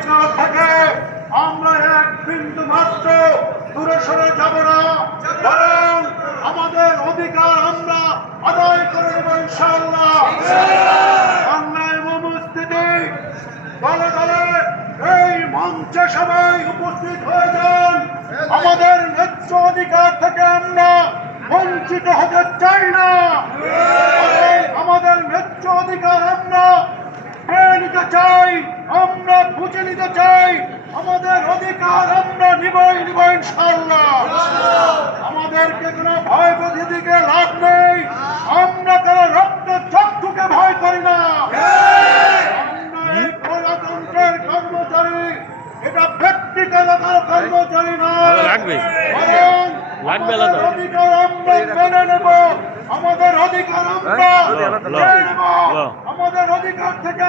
অধিকার থেকে আমরা এক বিন্দু মাত্র দূরে সরে যাব না, বরং আমাদের অধিকার আমরা আদায় করে নেব ইনশাআল্লাহ। বাংলায় উপস্থিতি দলে দলে এই মঞ্চে সবাই উপস্থিত হয়ে যান। আমাদের ন্যায্য অধিকার থেকে আমরা বঞ্চিত হতে চাই না। আমাদের ন্যায্য অধিকার আমরা পেয়ে নিতে চাই, আমরা বুঝে নিতে চাই। আমাদের অধিকার আমরা নিবই ইনশাআল্লাহ। আমাদেরকে কোনো ভয় প্রতিদিকে লাভ নেই। আমরা কারো রক্ত চক্ষুকে ভয় করি না। আমরা এই প্রজাতন্ত্রের কর্মচারী, এটা ব্যক্তিগত কর্মচারী নয়, বরং আমাদের অধিকার আমরা মেনে নেব। আমাদের অধিকার আমরা মেনে নেব। আমাদের অধিকার থেকে